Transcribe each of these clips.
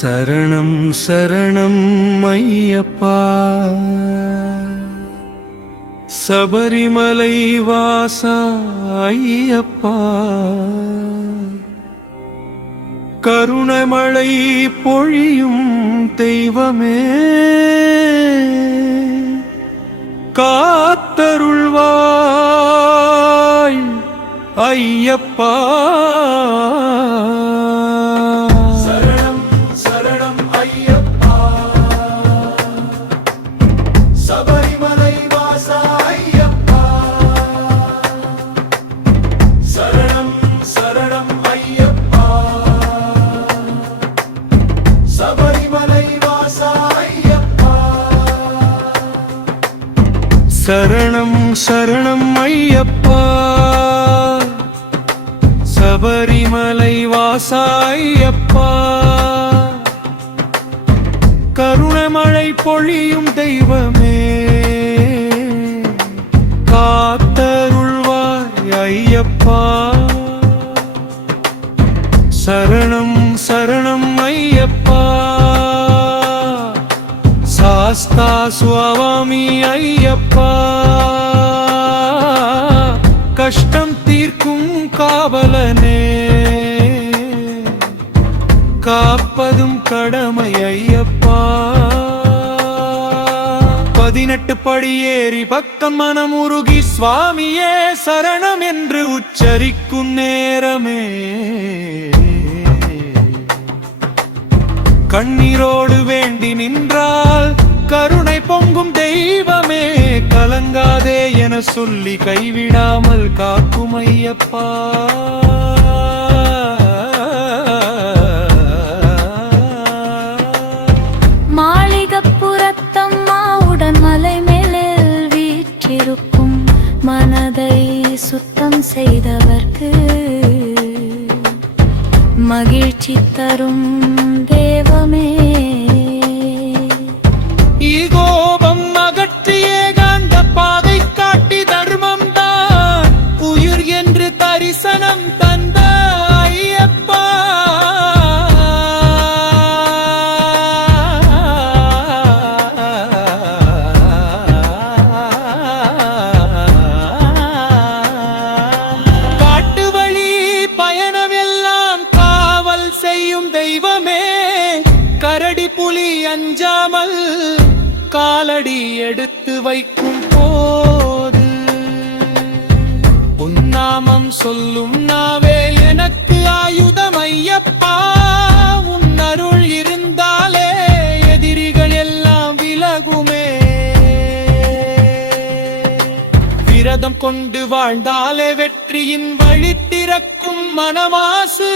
சரணம் சரணம் ஐயப்பா. சபரிமலை வாசா ஐயப்பா. கருணமழை பொழியும் தெய்வமே. காத்தருள்வாய் ஐயப்பா. சரணம் சரணம் ஐயப்பா. சபரிமலை வாசாயப்பா கருணமழை பொழியும் தெய்வமே. காத்தருள்வாய் ஐயப்பா. சரணம் சரணம் ஐயப்பா. ஆஸ்தா சுவாமி ஐயப்பா கஷ்டம் தீர்க்கும் காவலனே காப்பதும் கடமை ஐயப்பா பதினெட்டு படியேறி பக்கம் உருகி சுவாமியே சரணம் என்று உச்சரிக்கும் நேரமே கண்ணீரோடு வேண்டி நின்ற கருணை பொங்கும் தெய்வமே கலங்காதே என சொல்லி கைவிடாமல் காக்கும் ஐயப்பா. மாளிகப்புறத்தம்மாவுடன் மலை மேலில் வீற்றிருக்கும் மனதை சுத்தம் செய்தவர்க்கு மகிழ்ச்சி தரும் தேவமே. காலடி எடுத்து வைக்கும் போது உன்னாமம் சொல்லும் நாவே எனக்கு ஆயுதம் ஐயப்பா உன் அருள் இருந்தாலே எதிரிகள் எல்லாம் விலகுமே. விரதம் கொண்டு வாழ்ந்தாலே வெற்றியின் வழி திறக்கும் மனமாசு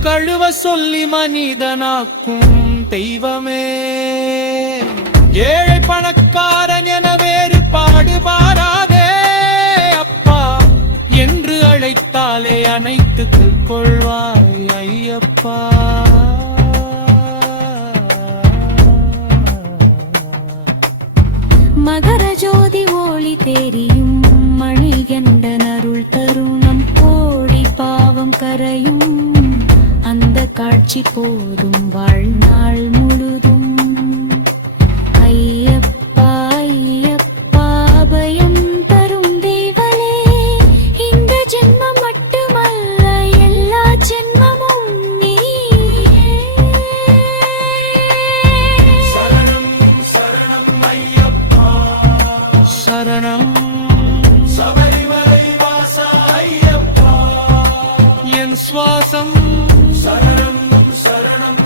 கழுவ சொல்லி மனிதனாக்கும் தெய்வமே. ஏழை பணக்காரன் என வேறு பாடுபாராதே அப்பா. என்று அழைத்தாலே அனைத்து கொள்வாய் ஐயப்பா. மகர ஜோதி ஒளி தெரியும் மணிகண்டன் அருள் தருணம் கோடி பாவம் கரையும். அந்த காட்சி போதும் வாழ்நாள் முழு என் சுவாசம் சரணம் சரணம்